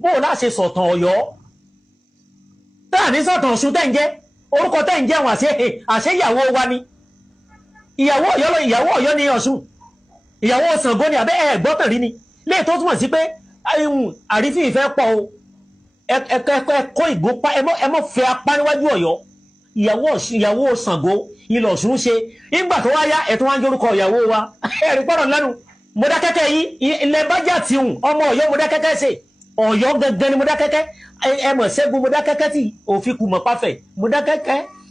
bó o láṣẹ sọ̀tàn Ọ̀yọ́ táà ní sọ̀tàn Ọ̀ṣun tẹ́ ń jẹ́ orúkọ tẹ́ ń jẹ́ wọn àṣẹ ìyàwó wa ni ìyàwó Ọ̀yọ́ ni Ọ̀ṣun ìyàwó Ṣàngó ni àbẹ́ ẹ̀gbọ́tàn rí ni léè tó túmọ̀ sí pé àrífín ìfẹ́ pọ̀ o ẹ̀kọ́ ìgbópa ẹ mọ́ fẹ́ apá níwájú Ọ̀yọ́ ìyàwó Ṣàngó ilẹ̀ Ọ̀ṣun ṣe nígbà tó wáyá ẹ̀ tó wá ń jórúkọ ìyàwó wa ẹ̀rí pọ̀rọ̀ lẹ́nu Mọdákẹ́kẹ́ yìí ilẹ̀ bájà tí hùn ọmọ Ọ̀yọ́ Mọdákẹ́kẹ́ ṣe Ọ̀yọ́ gẹ́gẹ́ ni Mọdákẹ́kẹ́ ẹ mọ̀ Ṣẹ́gun Mọdákẹ́kẹ́ tí òfin kù mọ́ pàfẹ́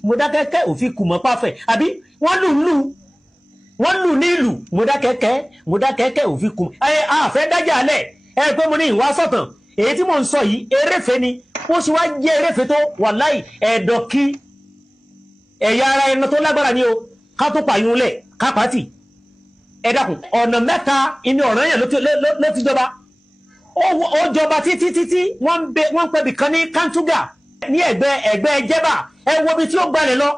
Mọdákẹ́kẹ́ òfin kù mọ́ pàfẹ́ àbí wọ́n lù ní ìlú Mọdákẹ́kẹ́ òfin kù àfẹ́ dájà alẹ̀ ẹ pé mo ní ìwà sọ̀tàn èyí tí mò ń sọ yìí eréfe ni wọ́n sì wá jẹ́ eréfe tó wàláì ẹ̀dọ̀ kí ẹ̀yà ara ẹran tó lágbára ni o ká tó pààyàn lẹ̀ ká pàtì ẹ dákun ọ̀nà mẹ́ta inú ọ̀ràn yẹn ló ti jọba ó jọba títí wọ́n ń pẹ́bì kan ní Kántógà ní ẹ̀gbẹ́ Jẹ́bà ẹ wo ibi tí ó gbalẹ̀ lọ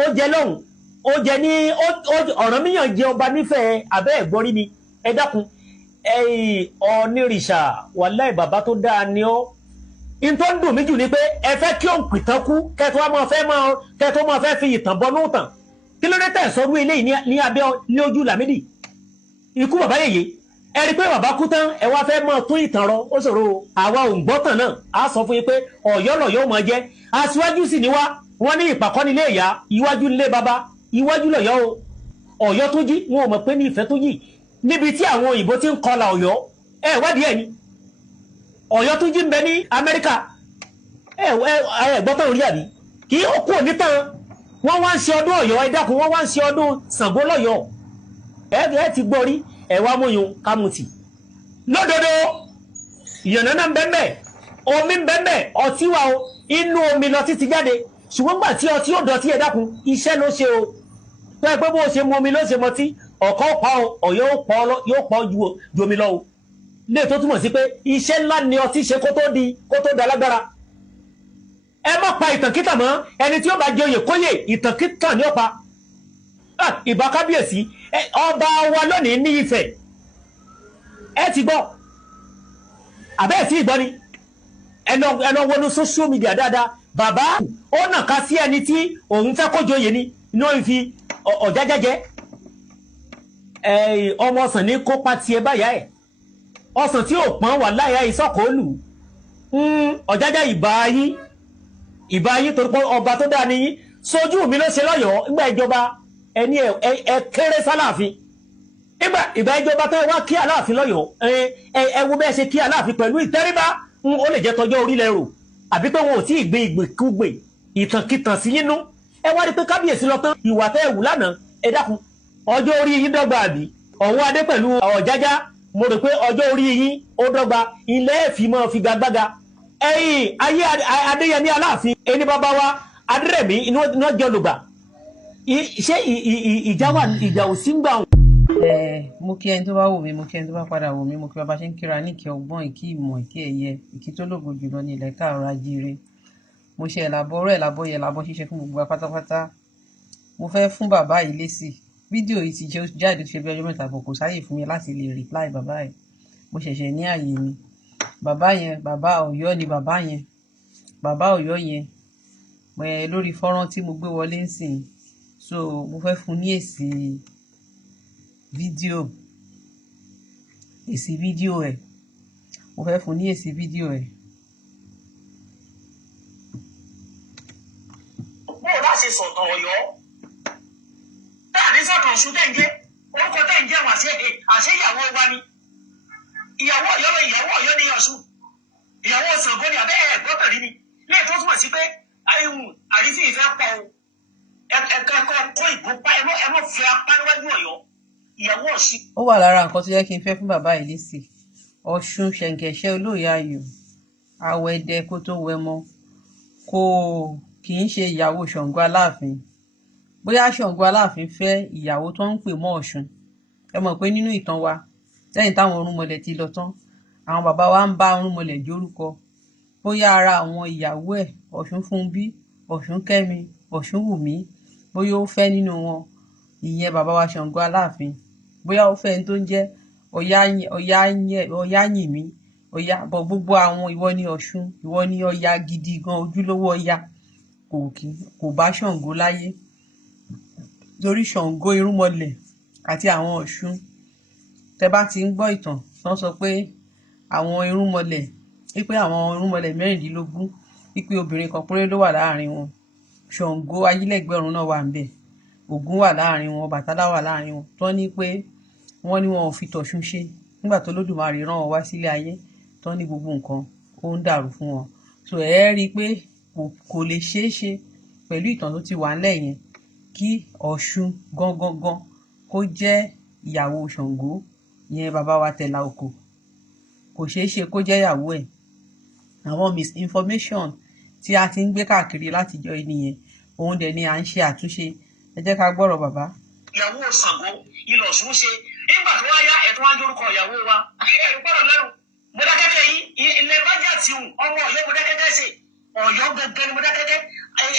ó jẹ lọ́hùn ó jẹ ní Ọ̀rànmíyàn jẹ ọba nífẹ̀ẹ́ abẹ́ ẹ̀gbọ́rí ni ẹ dákun onírìṣà wàláì bàbá tó dáa ni ó in tó ń dùn mí jù ni pé ẹ fẹ́ kí òun pìtàn kú kẹtọ́ máa fẹ́ fi ìtàn bọ́nú tàn kí ló dé tẹ̀ sọ́rú eléyìí ní abẹ́ ní ojú Lámídì ikú bàbá yèyé ẹ rí i pé bàbá kú tán ẹ wá fẹ́ mọ́ tún ìtàn rọ ó ṣòro àwa ò ń gbọ́tàn náà á sọ fún yín pé Ọ̀yọ́ lọ̀yọ́ mọ̀ jẹ́ aṣíwájú sì ni wá wọ́n ní ìpàkọ́ nílé ìyá iwájú nílé bàbá iwájú lọ̀yọ́ o Ọ̀yọ́ tó jí wọn ò mọ̀ pé ní ìfẹ́ tó yìí níbi tí àwọn òyìnbó ti ń kọlà Ọ̀yọ́ ẹ wádìí ẹ ni Ọ̀yọ́ tó jí ń bẹ ní Amẹ́ríkà ẹ gbọ́tàn orí àbí kì í kú onítàn wọ́n wá ń ṣe ọdún Ọ̀yọ́ ẹ dákun wọ́n wá ń ṣe ọdún Ṣàngó lọ́yọ́ ẹ ti gbọ́ rí ẹ̀wà múyun kámutì lódodo ìyànnà náà ń bẹ́ẹ̀ omi ń bẹ́ẹ̀ ọtí wà o inú omi lọ títí jáde ṣùgbọ́n gbà tí ọtí ó dọ̀tí ẹ dákun iṣẹ́ ló ṣe o tó ẹ pé bó ṣe mu omi ló ṣe mọtí ọ̀kọ́ pa Ọ̀yọ́ yóò pọ̀ ju omi lọ o lè tó túmọ̀ sí pé iṣẹ́ ńlá ni ọtí ṣe kó tó da lágbára ẹ má pa ìtànkítà mọ́ ẹni tí ó bá jẹ oyè kóyè ìtànkítà ní ọ̀pá ìbá kábíyèsí ọba wa lónìí ní Ifẹ̀ ẹ ti gbọ́ àbẹ́ ẹ̀ tí ìgbọ́ ni ẹnà wọnú social media dáadáa bàbá ó nà ká sí ẹni tí òun fẹ́ kó joyè ni ní ó fi ọ̀jájájẹ́ ọmọ ọ̀sán ní kópa tiẹ̀ báyà ẹ̀ ọ̀sán tí ò pọ́n wà láyà ìsọ̀kòólù ọ̀jájá ìbá yín torí pé ọba tó dáa níyín sojú mi ló ṣe lọ́yọ̀ọ́ nígbà ìjọba ẹni ẹ kéré sálàáfin ìgbà ìjọba tó wá kí Aláàfin lọ́yọ̀ọ́ ẹ wo bẹ́ẹ̀ ṣe kí Aláàfin pẹ̀lú ìtẹríba ó lè jẹ́ tọjọ́ orílẹ̀ rò àbí pé wọn ò tí ì gbé ìgbèkúgbè ìtànkìtàn sí yín nú ẹ wá rí pé kábíyèsí lọ tán ìwà tẹ́ ẹ wù lánàá ẹ dákun ọjọ́ orí yín dọ́gba àbí ọ̀hún adé pẹ̀lú Ọ̀jájá mo rò pé ọjọ́ orí yín ó dọ́gba ilé ẹ̀fìmọ̀ figagbága ẹ̀yìn ayé Adéyẹmí Aláàfin ẹni bàbá wa Adérẹ̀mí iná jẹ́ olùgbà ṣé ìjà ò sí ń gbà wọn. mo kí ẹni tó bá wò mí mo kí ẹni tó bá padà wò mí mo kí bàbá ṣe ń kíra ní ìkẹ́ ọgbọ́n ìkí ìmọ̀ ìkí ẹ̀yẹ ìkí tó lógo jùlọ ní ilẹ̀ káàárọ̀ oòjíire mo ṣe ẹ̀làbọ̀ ọ̀rọ̀ ẹ̀làbọ̀ yẹ ẹ̀làbọ̀ ṣíṣe fún gbogbo wa pátápátá mo fẹ́ fún bàbá yìí lésì fídíò yìí ti jáde tó ṣe bí ọjọ́ mẹ́ta bọ̀ kò sáyè fún mi láti lè reply bàbá yìí mo ṣẹ̀ṣẹ̀ ní àyè mi bàbá yẹn bàbá Ọ̀yọ́ ni bàbá yẹn bàbá Ọ̀yọ́ yẹn lórí fọ́nrán tí mo gbé wọlé ń sìn so mo fẹ́ fún ní èsì fídíò ẹ̀ mo fẹ́ fún ní èsì fídíò ẹ̀. bó o bá ṣe sọ̀tàn Ọ̀yọ́ táàní sọ̀tàn Ọ̀ṣun tẹ̀ ń jẹ́ orúkọ tẹ̀ ń jẹ́ wọn àṣẹ ìyàwó wa ni ìyàwó Ọ̀yọ́ ní Ọ̀ṣun ìyàwó Ṣàngó ni àbẹ́ ẹ̀gbọ́tàn rí ni lẹ́yìn tó túmọ̀ sí pé àrífín ìfẹ́ pọ̀ o ẹ̀kọ́ ìgbópa ẹ mọ̀ fẹ́ apá níwájú Ọ̀yọ́ ìyàwó Ọ̀ṣun. ó wà lára nǹkan tó yẹ kí n fẹ́ fún bàbá yìí lésì Ọ̀ṣun ṣẹ̀ǹkẹ̀ṣẹ̀ olóòyà ayò àwẹ̀dẹ kó tó wẹmọ kò kì í ṣe ìyàwó Ṣàngó Aláàfin bóyá Ṣàngó Aláàfin fẹ́ ìyàwó tó ń pè mọ́ Ọ̀ṣun ẹ mọ̀ pé nínú ìtàn wa lẹ́yìn táwọn orúnmọlẹ̀ ti lọ tán àwọn bàbá wa ń bá orúnmọlẹ̀ jórúkọ bóyá ara àwọn ìyàwó ẹ̀ Ọ̀ṣun Fúnbí Ọ̀ṣun Kẹ́mi Ọ̀ṣun Wùmí bóyá ó fẹ́ nínú wọn ìyẹn bàbá wa Ṣàngó Aláàfin bóyá ó fẹ́ tó ń jẹ́ Ọ̀yáyìnmí Ọya bọ̀ gbogbo àwọn ìwọ ní Ọ̀ṣun, ìwọ ní Ọya gidi gan, ojúlówó Ọya kò bá Ṣàngó láyé, torí Ṣàngó irúnmọlẹ̀ àti àwọn Ọ̀ṣun. Tẹ bá ti ń gbọ́ ìtàn tán sọ pé àwọn irúnmọlẹ̀, wípé àwọn irúnmọlẹ̀ 16 wípé obìnrin kan péré ló wà láàrin wọn. Ṣàngó Ayílẹ̀gbẹ́ ọ̀run náà wà ń bẹ̀, Ògún wà láàrin wọn, Ọbàtálá wà láàrin wọn. Tán ní pé wọ́n ní wọn ò fi t'Ọ̀ṣun ṣe nígbà tó Olódùmarè rán wọn wá sílé ayé, tán ní gbogbo nǹkan ó ń dàrú fún wọn. So ẹ rí i pé kò lè ṣeé ṣe pẹ̀lú ìtàn tó ti wà ńlẹ̀ yẹn kí Ọ̀ṣun gangan kó jẹ́ ìyàwó Ṣàngó, ìyẹn bàbá wa Tẹ̀là Òkò. Kò ṣeé ṣe kó jẹ́ ìyàwó ẹ̀. Àwọn misinformation tí a ti ń gbé káàkiri látijọ́ nìyẹn, òun dẹ̀ ni à ń ṣe àtúnṣe. Ẹ jẹ́ ká gbọ́rọ̀ bàbá. Ìyàwó Ṣàngó ilẹ̀ Ọ̀ṣun ṣe nígbà tó wáyá ẹ̀tún wájú orúkọ ìyàwó wa ẹ̀rù gbọ́dọ̀ lẹ́rù. Mọdákẹ́kẹ́ yìí ilẹ̀ bájà tí ọmọ Ọ̀yọ́ Mọdákẹ́kẹ́ ṣe Ọ̀yọ́ gẹ́gẹ́ ni Mọdákẹ́kẹ́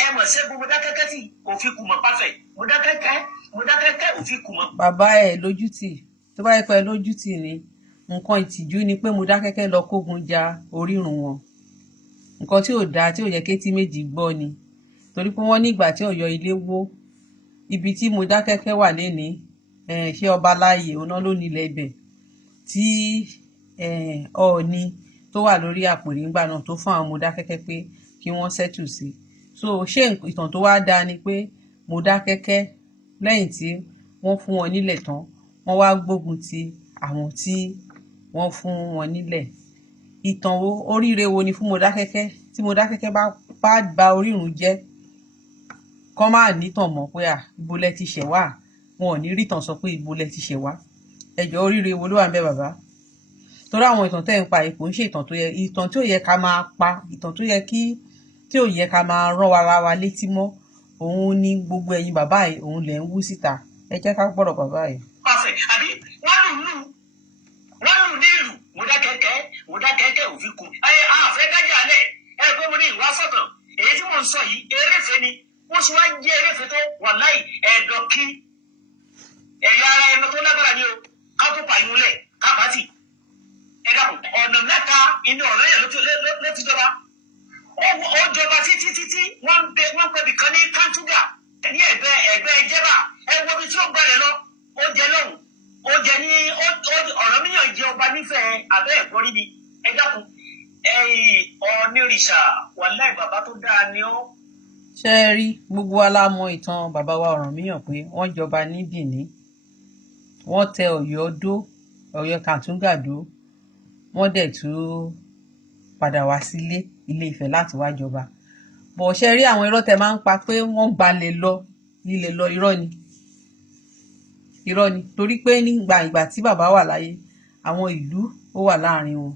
ẹ̀mọ̀ ṣẹ́gun Mọdákẹ́kẹ́ tí kò fi kùmọ̀ pàfẹ́ Mọdákẹ́kẹ́ ò fi kùmọ̀. Bàbá ẹ̀ lójútì, tó bá yẹ pé lójútì ni nǹkan ìtìjú ni pé Mọdákẹ́kẹ́ lọ kógun ja orírun wọn. Nǹkan tí ò dáa tí ò yẹ kétí méjì gbọ́ ni, torí pé wọ́n nígbà tí Ọ̀yọ́ ilé wó, ibi tí Mọdákẹ́kẹ́ wà lénìí, ṣé ọba láàyè òun náà ló nílẹ̀ ibẹ̀ tí Ọọ̀ni tó wà lórí àpèrè ńgbà náà tó fún àwọn Mọdákẹ́kẹ́ pé kí wọ́n settle sí. So ṣé ìtàn tó wá dáa ni pé Mọdákẹ́kẹ́ lẹ́yìn tí wọ́n fún wọn nílẹ̀ tán, wọ́n wá gbógun ti àwọn tí wọ́n fún wọn nílẹ̀. Ìtàn wo, oríire wo ni fún Mọdákẹ́kẹ́ tí Mọdákẹ́kẹ́ bá ba orírun jẹ́, kọ́ máa nítàn mọ́ pé ibo lẹ ti ṣẹ̀ wá, wọn ò ní rítàn sọ pé ibo lẹ ti ṣẹ̀ wá. Ẹjọ́ oríire wo ló wà ń bẹ bàbá? Torí àwọn ìtàn tẹ́ ń pa ipò ń ṣe ìtàn tó yẹ, ìtàn tí ò yẹ ká máa pa, ìtàn tó yẹ tí ò yẹ ká máa rán ara wa létí mọ́, òun ni gbogbo ẹ̀yin bàbá yìí òun lẹ̀ ń wú síta. Ẹ jẹ́ ká gbọ́dọ̀ bàbá yìí. Pàfẹ́ àbí wọ́n lù ní ìlú Mọdákẹ́kẹ́ ò fi kú. Àfẹ́ dájà lẹ̀ pé mo ní ìwà sọ̀tàn èyí tí wọ́n ń sọ yìí eréfé ni wọ́n sì wá jẹ́ eréfé tó wàláì ẹ̀dọ̀ kí ẹ̀yà ara ẹni tó lágbára ni o ká tó pààyàn lẹ̀ ká pàtì. Ẹ dàpọ̀ ọ̀nà mẹ́ta inú ọ̀rọ̀ yẹn ló ti jọba. Ó jọba títí wọ́n pè bìkan ní Kánṣúgà ní ẹ̀gbẹ́ Ìjẹ̀bà. Ẹ wo ibi tí ó gbalẹ̀ lọ, ó jẹ lọ́hùn, ó jẹ ní Ọ̀rànmíyàn jẹ ọba nífẹ̀ẹ́ abẹ́ ẹ̀kọ́ rí ni. Ẹ dàpọ̀ Ọ̀nìrìṣà wàláì bàbá tó dáa ni ó. Ṣé ẹ rí gbogbo alámọ̀ ìtàn bàbá wa Ọ̀rànmíyàn pé wọ́n jọba ní Bìní, wọ́n tẹ Ọ̀yọ́ dó, Ọ̀yọ́ Kàtúngà dó, wọ́n dẹ̀ tún padà wá sílé Ilé Ifẹ̀ láti wá jọba. Bọ̀ ṣe rí àwọn irọ́ tẹ máa ń pa pé wọ́n gbalẹ̀ lọ ilẹ̀ lọ, irọ́ ni, torí pé nígbà ìgbà tí bàbá wà láyé àwọn ìlú ó wà láàrin wọn.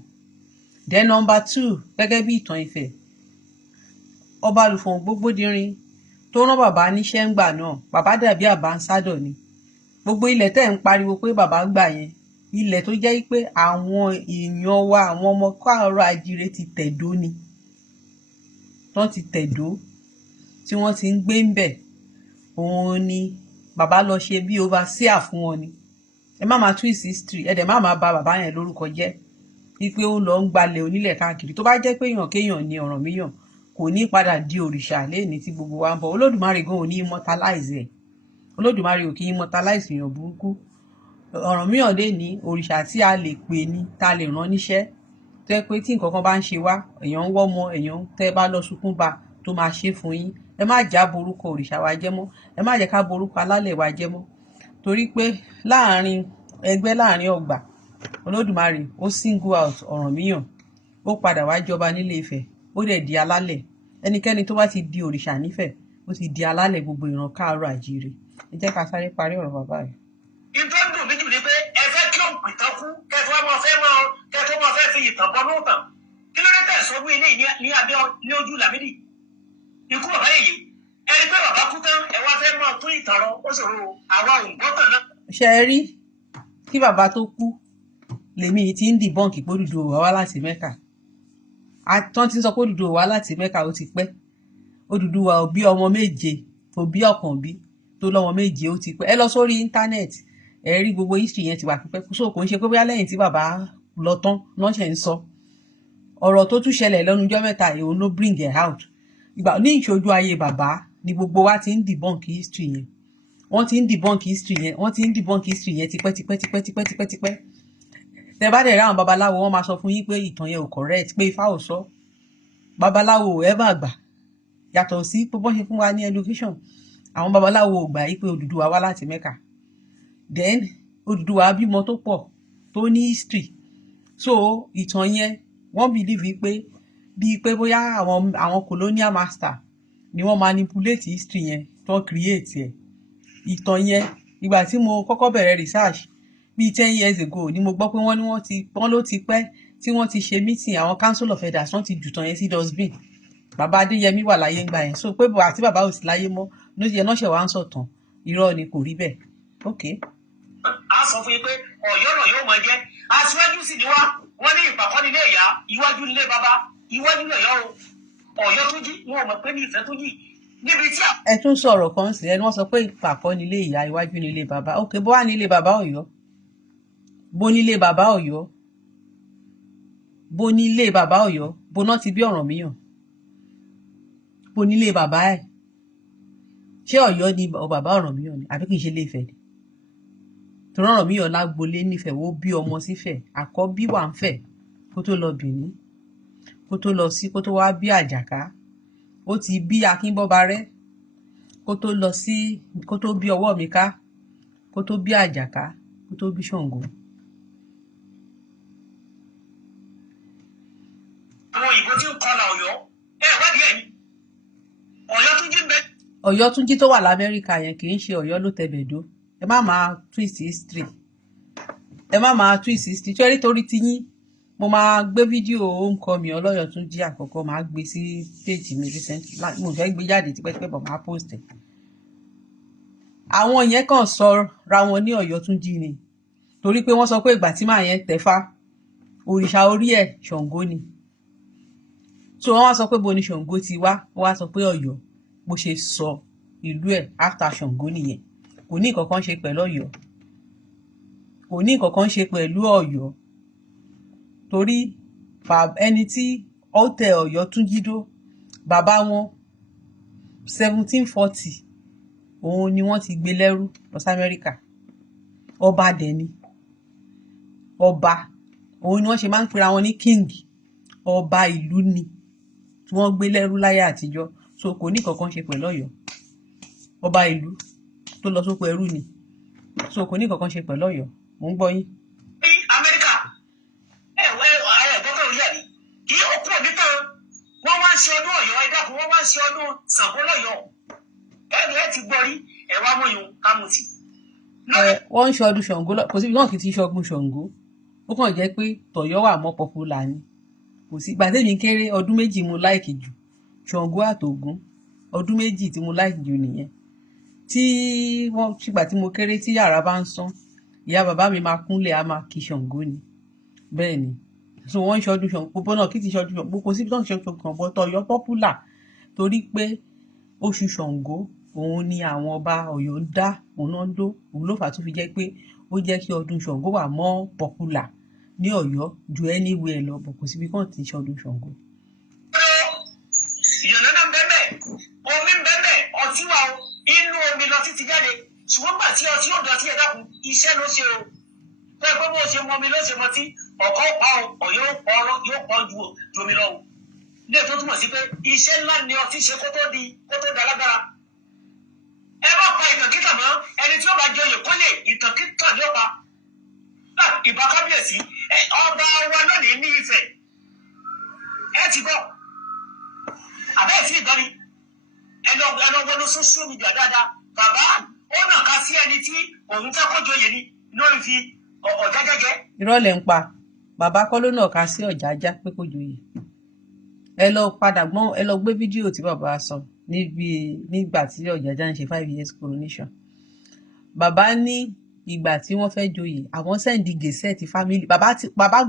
Then number 2, gẹ́gẹ́ bí ìtàn Ifẹ̀, ọba Olúfọ̀n Gbógbódìrín tó rán bàbá níṣẹ́ ńgbà náà, bàbá dàbí àbánsádọ̀ ni. Gbogbo ilẹ̀ tẹ́ ń pariwo pé bàbá gbà yẹn, ilẹ̀ tó jẹ́ pé àwọn èèyàn wa, àwọn ọmọ Káàárọ̀ Oòjíire ti tẹ̀dó ni, wọ́n ti tẹ̀dó tí wọ́n ti ń gbé ń bẹ̀. Òun ni bàbá lọ ṣe bí overseer fún wọn ni. Ẹ má máa twist history, ẹ dẹ̀ má máa bà bàbá yẹn lórúkọ jẹ́ wípé ó lọ ń gbalẹ̀ onílẹ̀ káàkiri. Tó bá jẹ́ pé èèyàn kéèyàn ni Ọ̀rànmíyàn, kò ní padà di òrìṣà lẹ́ni tí gbogbo wa ń bọ̀. Olódùmarè gan ò ní immortalize ẹ̀. Olódùmarè ò kí immortalize èèyàn burúkú. Ọ̀rànmíyàn lè ní òrìṣà tí a lè pè ní, tá a lè rán níṣẹ́, tó yẹ pé tí nǹkan kan bá ń ṣe wá, èèyàn ń wọ́mọ, èèyàn tẹ́ bá lọ sunkún ba tó máa ṣe fún yín. Ẹ má já borúkọ òrìṣà wa jẹ́ mọ́, ẹ má jẹ́ ká borúkọ alálẹ̀ wa jẹ́ mọ́, torí pé láàrin ẹgbẹ́, láàrin ọgbà, Olódùmarè ó single out Ọ̀rànmíyàn, ó padà wá jọba nílé Ifẹ̀, ó dẹ̀ di alálẹ̀. Ẹnikẹ́ni tó bá ti di òrìṣà nífẹ̀ẹ́, ó ti di alálẹ̀ gbogbo ìran Káàárọ̀ Oòjíire. Ẹ jẹ́ ká sáré parí ọ̀rọ̀ bàbá yìí. Ìtọ́ ń dùn mí jù ni pé ẹ fẹ́ kí òun pìtàn kú kẹ́tọ́ máa fẹ́ fi ìtàn bọ́ lóòótọ́. Kí ló dé tẹ̀ sọ́dún ilé ní abẹ́ ní ojú Lámídì? Ikú bàbá yìí ẹni pé bàbá kú tán ẹ wá fẹ́ máa tún ìtàn rọ, ó ṣòro àwa òǹgbọ́tàn náà. Ṣé ẹ rí kí bàbá tó kú lèmi ti ń dìbọ́ǹkì pé Odùduwà wá láti Mẹ́kà. Àtọ́n ti sọ pé Odùduwà wá láti Mẹ́kà ó ti pẹ́. Odùduwà ò bí ọmọ 7, kò bí ọ̀kan bí tó lọ́mọ 7 ó ti pẹ́. Ẹ lọ sórí íńtánẹ́ẹ̀tì ẹ rí gbogbo history yẹn ti wà pípẹ́. So kò ń ṣe pé bóyá lẹ́yìn tí bàbá lọ tán náà ṣe ń sọ. ọ̀rọ̀ tó tún ṣẹlẹ̀ lẹ́nu ọjọ́ mẹ́ta yìí òun ló bring it out ìgbà ní ìṣojú ayé bàbá ni gbogbo wa ti ń debunk history yẹn wọ́n ti ń debunk history yẹn tipẹ́ tẹ bá dẹ̀ rí àwọn babaláwo wọ́n máa sọ fún yín pé ìtàn yẹn ò correct pé Ifá ò sọ babaláwo ò ever gbà yàtọ̀ sí pé bọ́n ṣe fún wa ní education àwọn babaláwo ò gbà yí pé Odùduwà wá láti Mẹ́kà then Odùduwà bímọ tó pọ̀ tó ní history so ìtàn yẹn wọ́n believe pé bíi pé bóyá àwọn colonial master ni wọ́n manipulate history yẹn tó create ẹ̀ ìtàn yẹn ìgbà tí mo kọ́kọ́ bẹ̀rẹ̀ research bíi 10 years ago ni mo gbọ́ pé wọ́n ló ti pẹ́ tí wọ́n ti ṣe meeting àwọn council of elders wọ́n ti jùtàn yẹn sí dustbin bàbá Adéyẹmí wà láyé ńgbà yẹn so pé àti bàbá ò sí láyé mọ́ ló yẹ náà ṣe wá ń sọ̀tàn irọ́ ni kò rí bẹ́ẹ̀ ok. a sọ fún yín pé Ọ̀yọ́ náà yóò máa jẹ́ aṣíwájú sì ni wọ́n ní ìpàkọ́ nílé ìyá iwájú nílé bàbá iwájú lọ́yọ́ Ọ̀yọ́ tó jí wọn ò mọ̀ pé ní ìfẹ́ tó jí níbi tí. ẹ tún sọ̀rọ̀ kan sí ẹni wọ́n sọ pé ìpàkọ́ nílé ìyá iwájú nílé bàbá ok bó wà nílé bàbá Ọ̀yọ́ bó nílé bàbá Ọ̀yọ́ bó nílé bàbá Ọ̀yọ́ bó náà ti bí Ọ̀rànmíyàn bó nílé bàbá ẹ̀ ṣé Ọ̀yọ́ ni bàbá Ọ̀rànmíyàn ni àbí kì í ṣe Ilé-Ifẹ̀ ni torí Ọ̀rànmíyàn lágbolé nífẹ̀ẹ́ ó bí ọmọ sífẹ̀ àkọ́bí wà ń fẹ̀ kó tó lọ Bìní kó tó wá bí Àjàká ó ti bí Akínbọ́barẹ́ kó tó bí Ọwọ́mìká kó tó bí Àjàká kó tó bí Ṣàngó. àwọn òyìnbó tí ń kọlà Ọ̀yọ́ wádìí ẹ̀ ni Ọ̀yọ́ tún jí ń bẹ. Ọ̀yọ́ tún jí tó wà l'Amẹ́ríkà yẹn kì í ṣe Ọ̀yọ́ ló tẹ̀bẹ̀dó ẹ má máa twist history ṣé torí ti yín mo máa gbé fídíò Homecoming Ọlọ́yọ̀ tún jí àkọ́kọ́ máa gbé sí page mi recently mo fẹ́ gbé jáde tipẹ́tipẹ́ bọ̀ máa post ẹ̀ àwọn yẹn kàn sọ ra wọn ní Ọ̀yọ́ tún jí ni torí pé wọ́n sọ pé ìgbà tí màá yẹn tẹ̀fá òrìṣà orí ẹ̀ Ṣàngó ni so wọ́n wá sọ pé bo ni Ṣàngó ti wá wọ́n wá sọ pé Ọ̀yọ́ bó ṣe sọ ìlú ẹ̀ after Ṣàngó nìyẹn kò ní nǹkan kan ṣe pẹ̀lú Ọ̀yọ́ torí ẹni tí ó tẹ Ọ̀yọ́ tún jí dó bàbá wọn 1740 òun ni wọ́n ti gbé lẹ́rú lọ sí Amẹ́ríkà ọba dẹ̀ ni ọba òun ni wọ́n ṣe máa ń pera wọn ní king ọba ìlú ni tí wọ́n gbé lẹ́rú láyé àtijọ́ so kò ní kankan ṣe pẹ̀lú Ọ̀yọ́ ọba ìlú tó lọ sóko ẹrú ni so kò ní kankan ṣe pẹ̀lú Ọ̀yọ́ mò ń gbọ́ yín. ní Amẹ́ríkà gbọ́dọ̀ rí àní kí òkú onítàn wọ́n wá ń ṣe ọdún Ọ̀yọ́ ẹ dákun wọ́n wá ń ṣe ọdún Ṣàngó lọ́yọ̀ọ́ ẹ ti gbọ́ rí ẹ̀wà mọ̀yún kámùtì. wọ́n ń ṣe ọdún Ṣàngó kò síbi náà kì í ti ṣọgbọ́n Ṣàngó ó kàn jẹ́ pé tọ̀yọ́ wà mọ́ pọ́pùlà ni kò sí ìgbà tèmi kéré ọdún méjì mo láìkì jù Ṣàngó àtògún ọdún méjì tí mo láìkì jù nìyẹn tí wọ́n ṣìgbà tí mo kéré tí yàrá bá ń sán ìyá bàbá mi máa kúnlẹ̀ á máa kí Ṣàngó ni bẹ́ẹ̀ ni so wọ́n ń ṣe ọdún Ṣàngó gbogbo náà kì í ti ṣe ọdún Ṣàngó kò síbi náà ṣe ọdún Ṣàngó tọ̀yọ́ pọ́pùlà torí pé oṣù Ṣàngó òun ni àwọn ọba Ọ̀yọ́ ń dá òun náà ń dó òun ló fà tó fi jẹ́ pé ó jẹ́ kí ọdún Ṣàngó wà mọ́ pọ́pùlà ní Ọ̀yọ́ ju anywhere lọ bọ̀ kò síbi kan tí ń ṣe ọdún Ṣàngó. ìyọ̀nà náà ń bẹ́ẹ̀ omi ń bẹ́ẹ̀ ọtí wa inú omi lọ títí jáde ṣùgbọ́n gbà tí ọtí yóò dọ̀tí ẹ̀ dákun iṣẹ́ ló ṣe o pé bó ṣe mọ omi ló ṣe mọ tí ọ̀kọ́ pa Ọ̀yọ́ yóò pọ̀ ju omi lọ o ilé tó túmọ̀ sí pé iṣẹ́ ńlá ni ọtí ṣe kó tó da lágbára. ẹ bá pa ìtànkítà mọ́ ẹni tí ó bá jẹ oyè kólé ìtànkítà ló pa ìbá kábíyèsí ọba wa lónìí ní Ifẹ̀ ẹ ti gbọ́ àbẹ́ ìfì ìgbọ́ni ẹnà wọnú social media dáadáa bàbá ó nà ká sí ẹni tí òun fẹ́ kó joyè ni lórí fi Ọ̀jájá jẹ́. irọ́ lẹ̀ ń pa bàbá kọ́ ló nà ká sí Ọ̀jájá pé kó joyè ẹ lọ gbé fídíò tí bàbá sọ nígbà tí Ọ̀jájá ń ṣe 5 years coronation bàbá ní ìgbà tí wọ́n fẹ́ joyè àwọn sẹ́ǹdì gèsè ti family bàbá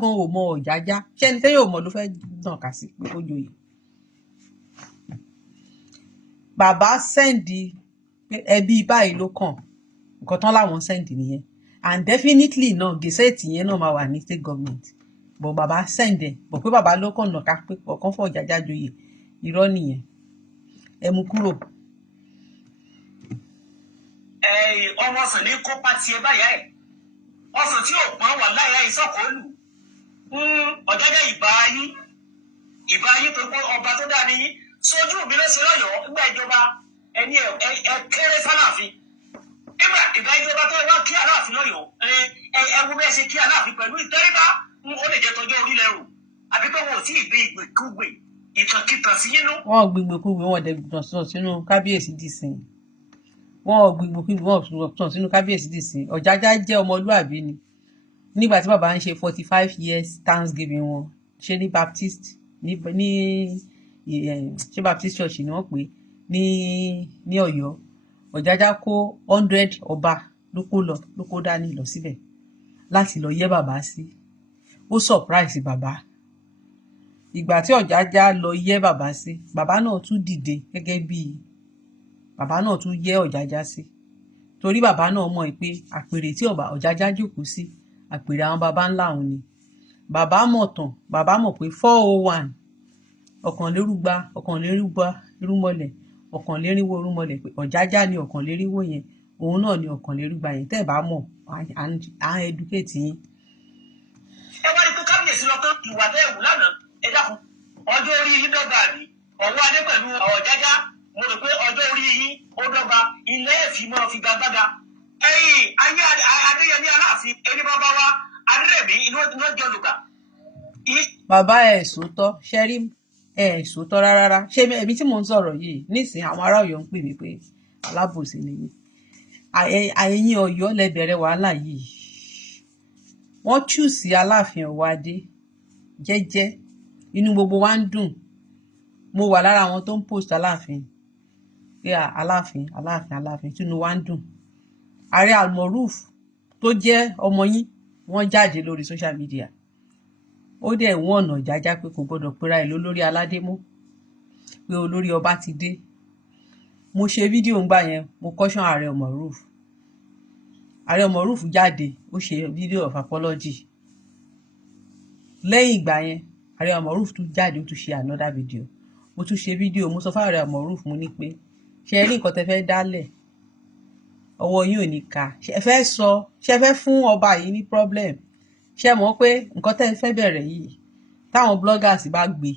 gan ò mọ Ọ̀jájá ṣé ẹni tẹ́yìn ò mọ̀ ló fẹ́ nà ká sí pé kó joyè bàbá sẹ́ǹdì ẹbí báyìí ló kàn nǹkan tán láwọn sẹ́ǹdì nìyẹn and definitely náà gèsè tìyẹn náà máa wà ní state government bọ̀ bàbá sẹ̀ǹdẹ̀ bọ̀ pé bàbá ló kàn nàka pé ọ̀kan fọ̀ Ọ̀jájá joyè irọ́ nìyẹn ẹ mú kúrò. ọmọ ọsàn ní kópa tiẹ̀ báyà ẹ̀ ọsàn tí ò pọ́n wà láyà ìsọ̀kòólù Ọ̀jájá ìbá yín tó pé ọba tó dáa ní sójú mi ló ṣe lọ́yọ̀ọ́ nígbà ìjọba ẹni ẹ kéré sálàfin nígbà ìgbà ìjọba tó wá kí Aláàfin lọ́yọ̀ọ́ ẹ wo bẹ́ẹ̀ ṣe kí Aláàfin pẹ̀lú ìtẹríba ó lè jẹ́ tọjọ́ orílẹ̀ rò àbí pé wọn ò tí ì gbé ìgbèkúgbè ìtànkìtàn sí yín nú. wọn ò gbìgbèkúgbè wọn dẹ̀ tàn sínú kábíyèsí dìsìn wọn ò gbìgbèkúgbè wọn tàn sínú kábíyèsí dìsìn Ọ̀jájá jẹ́ ọmọlúàbí ni nígbà tí bàbá ń ṣe 45 years Thanksgiving wọn ṣe ní Baptist ní ṣé Baptist Church ni wọ́n pè ní Ọ̀yọ́ Ọ̀jájá kó 100 ọba ló kó dání lọ síbẹ̀ láti lọ yẹ́ bàbá sí ó surprise bàbá ìgbà tí Ọ̀jájá lọ yẹ́ bàbá sí bàbá náà tún dìde gẹ́gẹ́ bí bàbá náà tún yẹ́ Ọ̀jájá sí torí bàbá náà mọ̀ pé àpèrè tí Ọ̀jájá jókòó sí àpèrè àwọn baba ńlá òun ni bàbá mọ̀ tán bàbá mọ̀ pé 401 ọ̀kànlérúgba irúnmọlẹ̀ ọ̀kànléríwó irúnmọlẹ̀ pé Ọ̀jájá ni ọ̀kànléríwó yẹn òun náà ni ọ̀kànlérúgba yẹn tẹ́ ẹ̀ bá mọ̀ à ń educate yín. ẹ wá ní pé kábíyèsí lọ tán ìwà bẹ́ẹ̀ wù lánàá ẹ dákun ọjọ́ orí yín dọ́gba àbí ọ̀wọ́ adé pẹ̀lú Ọ̀jájá mo rò pé ọjọ́ orí yín ó dọ́gba ilé ẹ̀fì mọ́ fi gbàgbága ẹ̀yìn ayé Adéyẹmí Aláàfin ẹni bàbá wa Adérẹ̀mí inú ọjọ́ lùgbà. bàbá ẹ̀ sòótọ́ ṣẹ́rí ẹ̀ sòótọ́ rárá ṣé ẹbí tí mò ń sọ̀rọ̀ yìí nísìnyí àwọn ará Ọ̀yọ́ ń pè mí pé alábòsí ni mí àyẹ̀yìn Ọ̀yọ́ lẹ bẹ̀rẹ̀ wàhálà yìí wọ́n chúùsì Aláàfin Ọ̀wọ́ Adé jẹ́jẹ́ inú gbogbo wa ń dùn mo wà lára àwọn tó ń post Aláàfin pé Aláàfin tínú wa ń dùn Ààrẹ Almoruf tó jẹ́ ọmọ yín wọ́n jáde lórí social media ó dẹ̀ wọ́n ọ̀nà Ọ̀jájá pé kò gbọ́dọ̀ pera ẹ̀ lólórí aládé mọ́ pé olórí ọba ti dé mo ṣe fídíò ńgbà yẹn mo caution Ààrẹ Almoruf jáde ó ṣe video of apology lẹ́yìn ìgbà yẹn Ààrẹ Almoruf tún jáde ó tún ṣe another video mo tún ṣe fídíò mo sọ fún Ààrẹ Almoruf mo ní pé ṣe rí nǹkan tẹ́ fẹ́ dálẹ̀ ọwọ́ yín ò ní ká ṣe fẹ́ fún ọba yìí ní problem ṣe mọ̀ pé nǹkan tẹ́ fẹ́ bẹ̀rẹ̀ yìí táwọn bloggers bá gbé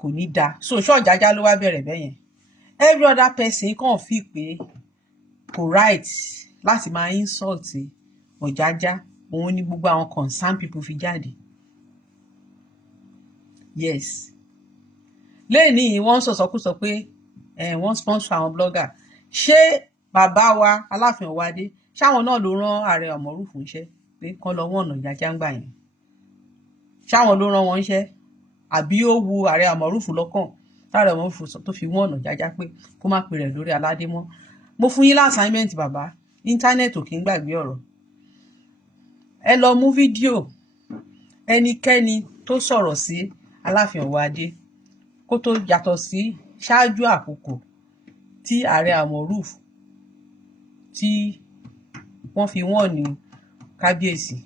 kò ní dáa so Ọ̀jájá ló wá bẹ̀rẹ̀ bẹ́yẹn every other person kàn fi pé kò right láti máa insult Ọ̀jájá òun ni gbogbo àwọn concerned people fi jáde yes lẹ́yìn wọ́n sọ̀sọ́kùsọ pé wọ́n sponsor àwọn blogger ṣé bàbá wa Aláàfin Ọ̀wọ́ Adé ṣáwọn náà ló rán Ààrẹ Almoruf iṣẹ́ pé kán lọ wọ́n ọ̀nà Ọ̀jájá ń gbà yẹn ṣáwọn ló rán wọn iṣẹ́ àbí ó wu Ààrẹ Almoruf lọ́kàn táàrẹ Almoruf tó fi wọ́n ọ̀nà Ọ̀jájá pé kó má pè rẹ̀ lórí aládé mọ́ mo fún yín assignment bàbá íńtánẹ́ẹ̀tì ò kí ń gbàgbé ọ̀rọ̀ ẹ lọ mú fídíò ẹnikẹ́ni tó sọ̀rọ̀ sí Aláàfin Ọ̀wọ́ Adé kó tó yàtọ̀ sí ṣáájú àkókò tí Ààrẹ Almoruf tí wọ́n fi wọ́n ní kábíyèsí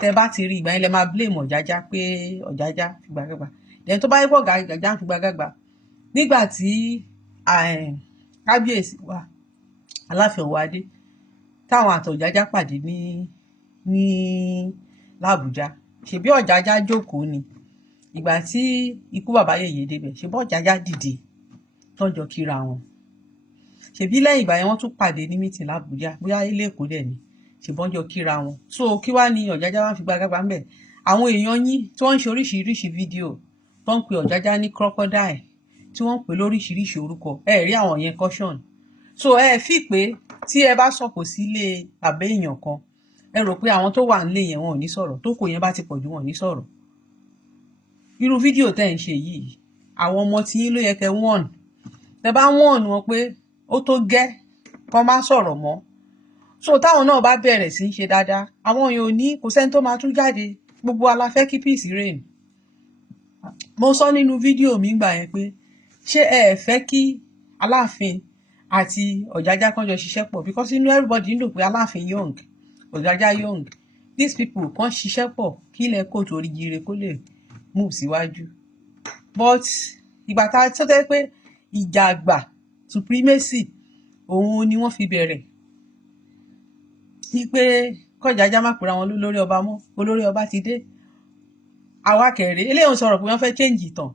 tẹ́ bá ti rí ìgbà yẹn lẹ máa blame Ọ̀jájá pé Ọ̀jájá fìgbàgbà lẹ́yìn tó bá yẹ pọ̀ Ọ̀jájá ń fìgbàgbà nígbà tí kábíyèsí wà Aláàfin Ọ̀wọ́ Adé táwọn àti Ọ̀jájá pàdé ní l'Àbújá ṣebí Ọ̀jájá jókòó ni ìgbà tí ikú bàbá yèyé débẹ̀ ṣebí Ọ̀jájá dìde tọ́jọ́ kíra wọn ṣebí lẹ́yìn ìgbà yẹn wọ́n tún pàdé ní mítìn l'Àbújá bóyá ilé Èkó dẹ̀ ni ṣùgbọ́n jọ kíra wọn so kí wá ní Ọ̀jájá wá fi gbàgbà ńbẹ̀ àwọn èèyàn yín tí wọ́n ń ṣe oríṣiríṣi fídíò tó ń pe Ọ̀jájá ní crocodile tí wọ́n ń pè lóríṣiríṣi orúkọ rí àwọn yẹn caution so fi pé tí ẹ bá sọ̀kò sílé bàbá èèyàn kan ẹ rò pé àwọn tó wà nílé yẹn wọn ò ní sọ̀rọ̀ tó kò yẹn bá ti pọ̀ jù wọn ò ní sọ̀rọ̀ irú fídíò tẹ́ ń ṣe yìí àwọn ọmọ tí yín ló yẹ kẹ́ wọ́n tẹ́ bá wọ́n wọn pé ó tó gẹ́ kó má sọ̀rọ̀ mọ́ so táwọn náà bá bẹ̀rẹ̀ sí í ṣe dáadáa àwọn èèyàn ò ní kò sẹ́ni tó máa tún jáde gbogbo aláfẹ́ kí peace reign mo sọ nínú fídíò mi gbà yẹn pé ṣé ẹ fẹ́ kí Aláàfin àti Ọ̀jájá kan jọ ṣiṣẹ́ pọ̀ because inú everybody ń dùn pé Aláàfin young Ọ̀jájá young these people kan ṣiṣẹ́ pọ̀ kí ilẹ̀ kóòtù oríire kó lè move síwájú. But ìgbà tá a tó tẹ́ pé ìjà àgbà supremacy òun ni wọ́n fi bẹ̀rẹ̀ wípé kọjájá má pera wọn lólórí ọba mọ́, olórí ọba ti dé. Àwa kẹrẹ eléyìí ń sọ̀rọ̀ pé wọ́n fẹ́ change ìtàn,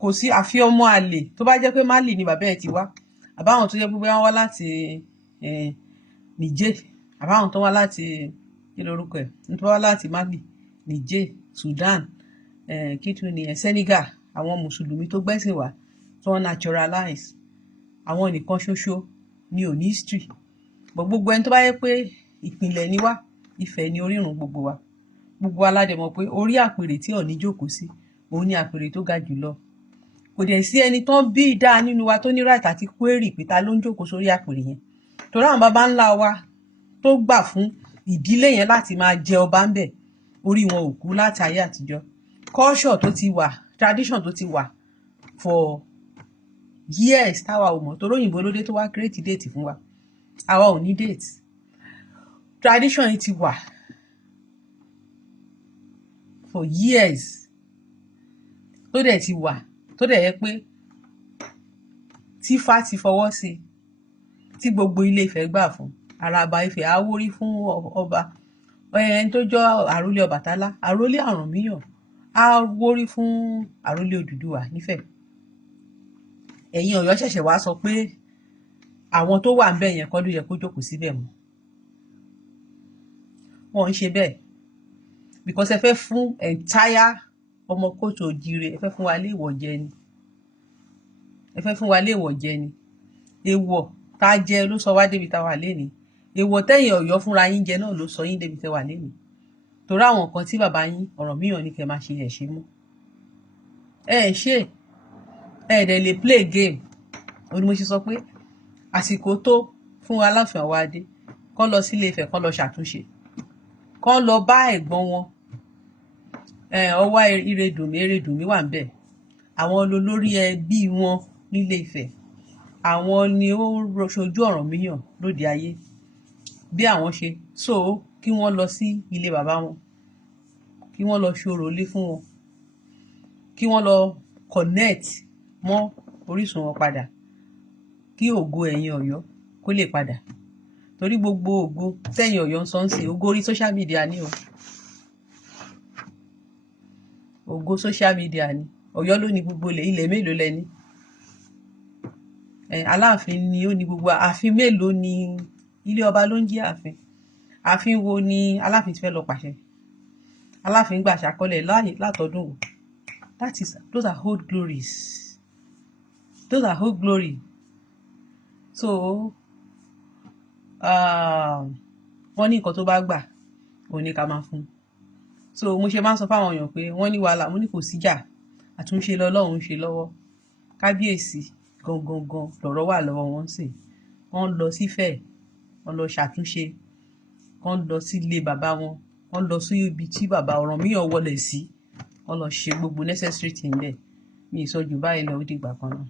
kò sí àfi ọmọ àlè tó bá jẹ́ pé Mali ni bàbá ẹ̀ ti wá, àbáwọn tó jẹ́ pé wọ́n wá láti Niger, àbáwọn tó wá láti kí lorúkọ ẹ̀ tó wá láti Mali, Niger, Sudan, kí tún ni Senegal, àwọn mùsùlùmí tó gbẹ́sìn wá tó wọ́n naturalize, àwọn nìkan ṣoṣo ni ò ní history. But gbogbo ẹni tó bá yẹ pé ìpìlẹ̀ ni wá, Ifẹ̀ ni orírun gbogbo wa, gbogbo aládẹ mọ̀ pé orí àpèrè tí Ọọ̀ni jókòó sí òun ni àpèrè tó ga jù lọ. Kò dẹ̀ sí ẹni tán bí dáa nínú wa tó ní right àti query pé ta ló ń jókòó sórí àpèrè yẹn, torí àwọn baba ńlá wa tó gbà fún ìdílé yẹn láti máa jẹ ọba ń bẹ̀, orí wọn ò kú láti ayé àtijọ́. Culture tó ti wà, tradition tó ti wà for years táwa ò mọ̀, torí òyìnbó ló dé tó wá create date fún wa, àwa ò ní date. Tradition yìí ti wà for years tó dẹ̀ ti wà, tó dẹ̀ yẹ pé tí Ifá ti fọwọ́ sí, tí gbogbo Ilé Ifẹ̀ gbà fún, Àràbà Ifẹ̀ á wórí fún ọba, ẹni tó jọ àrólé Ọbàtálá, àrólé Ọ̀rànmíyàn á wórí fún àrólé Odùduwà nífẹ̀ẹ́. Ẹ̀yin Ọ̀yọ́ ṣẹ̀ṣẹ̀ wá sọ pé àwọn tó wà ń bẹ̀ yẹn kọ́ ló yẹ kó jókòó síbẹ̀ mọ́. Wọ́n ń ṣe bẹ́ẹ̀ because ẹ fẹ́ fún entire ọmọ kóòtù òjìire, ẹ fẹ́ fún wa léèwọ̀ jẹ ni, ẹ fẹ́ fún wa léèwọ̀ jẹ ni. Èèwọ̀ tá a jẹ ló sọ wá débi tá a wà lénìí, èèwọ̀ tẹ̀yin Ọ̀yọ́ fúnra yín jẹ náà ló sọ yín débi tẹ́ wà lénìí, torí àwọn nǹkan tí bàbá yín Ọ̀rànmíyàn ní kẹ́ máa ṣe ẹ̀ ṣe mọ́, ẹ ṣe ẹ dẹ̀ lè play game. Ó ní mo ṣe sọ pé àsìkò tó fún Aláàfin Àwàdé kán lọ sí Ilé Ifẹ̀, kán lọ ṣàtúnṣe, kán lọ bá ẹ̀gbọ́n wọn Ọwá Erédùnmí wà ń bẹ̀, àwọn olórí ẹbí wọn nílé Ifẹ̀, àwọn ni ó ṣojú Ọ̀rànmíyàn lóde ayé bí àwọn ṣe. So kí wọ́n lọ sí ilé bàbá wọn, kí wọ́n lọ ṣòro lé fún wọn, kí wọ́n lọ connect mọ́ orísun wọn padà, kí ògo ẹ̀yin Ọ̀yọ́ kó lè padà. Torí gbogbo ògo tẹ̀yin Ọ̀yọ́ ń sọ ń sìn, ògo orí social media ni o, ògo social media ni. Ọ̀yọ́ ló ní gbogbo ilẹ̀ mélòó lẹ́ni? Aláàfin ni ó ní gbogbo, ààfin mélòó ni ilé ọba ló ń jẹ́ ààfin? Ààfin wo ni Aláàfin ti fẹ́ lọ pàṣẹ? Aláàfin gbà ṣàkọlẹ̀ láàyè látọdún wo? Those are old glories, those are old glory. So wọ́n ní nǹkan tó bá gbà òun ní ká máa fún. So mo ṣe máa ń sọ fáwọn èèyàn pé wọ́n ní wàhálà, mo ní kò síjà, àtúnṣe lọ́lọ́run ń ṣe lọ́wọ́. Kábíyèsí gangan lọ̀rọ̀ wà lọ́wọ́ wọn sì, wọ́n lọ sífẹ̀, wọ́n lọ ṣàtúnṣe, wọ́n lọ sí ilé bàbá wọn, wọ́n lọ sí ibi tí bàbá Ọ̀rànmíyàn wọlé sí, wọ́n lọ ṣe gbogbo necessary thing bẹ́ẹ̀. Mi ì sọ jù báyìí lọ, ó dìgbà kan náà.